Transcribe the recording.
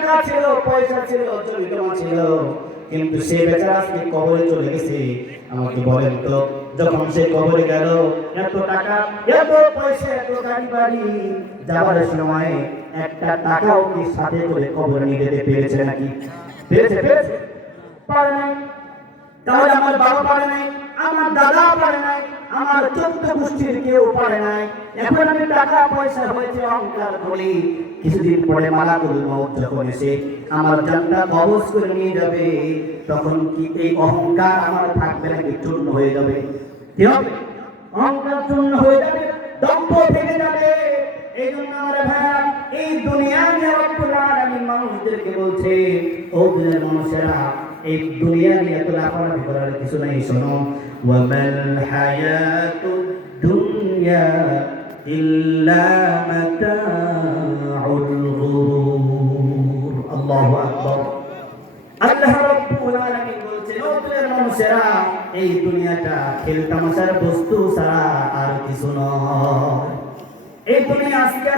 টাকা ছিল, পয়সা ছিল, জমি জমা ছিল, কিন্তু সে বেচারা আজকে কবরে চলে গেছে। আমাকে বলেন তো, যখন সে কবরে গেল, এত টাকা, এত পয়সা, এত গাড়ি বাড়ি, যাবার সময় একটা টাকাও কি সাথে করে কবরে নিয়ে যেতে পেরেছে নাকি? পেরেছে? পেরেছে? পারে নাই। তাহলে আমার বাবা পারে নাই, আমার দাদা পারে নাই, আমার 14 গোষ্ঠীর কেউ পারে নাই। এখন আমি টাকা পয়সা হয়েছে অহংকার করি, কিছুদিন পরে মালাকুল মউত যখন এসে আমার জানটা কবজ করে নিয়ে যাবে, তখন কি এই অহংকার আমার থাকবে নাকি চূর্ণ হয়ে যাবে? কি হবে? অহংকার চূর্ণ হয়ে যাবে, দম্ভ ভেঙে যাবে। এই জন্য আমার ভাইয়া, এই দুনিয়া নিয়ে রব্বুল আলামিন মানুষদেরকে বলছে, ও দুনিয়ার মানুষেরা, এই দুনিয়া নিয়ে এত লাফালাফি করার কিছু নাই। শোনো, ওয়ামাল হায়াতুদ দুনিয়া ইল্লা মাতাউল গুরুর। আল্লাহু আকবার। আল্লাহ রাব্বুল আলামিন বলছেন, ও দুনিয়ার মানুষেরা, এই দুনিয়াটা খেলতামাশার বস্তু ছাড়া আর কিছু নয়। এই দুনিয়া আজকে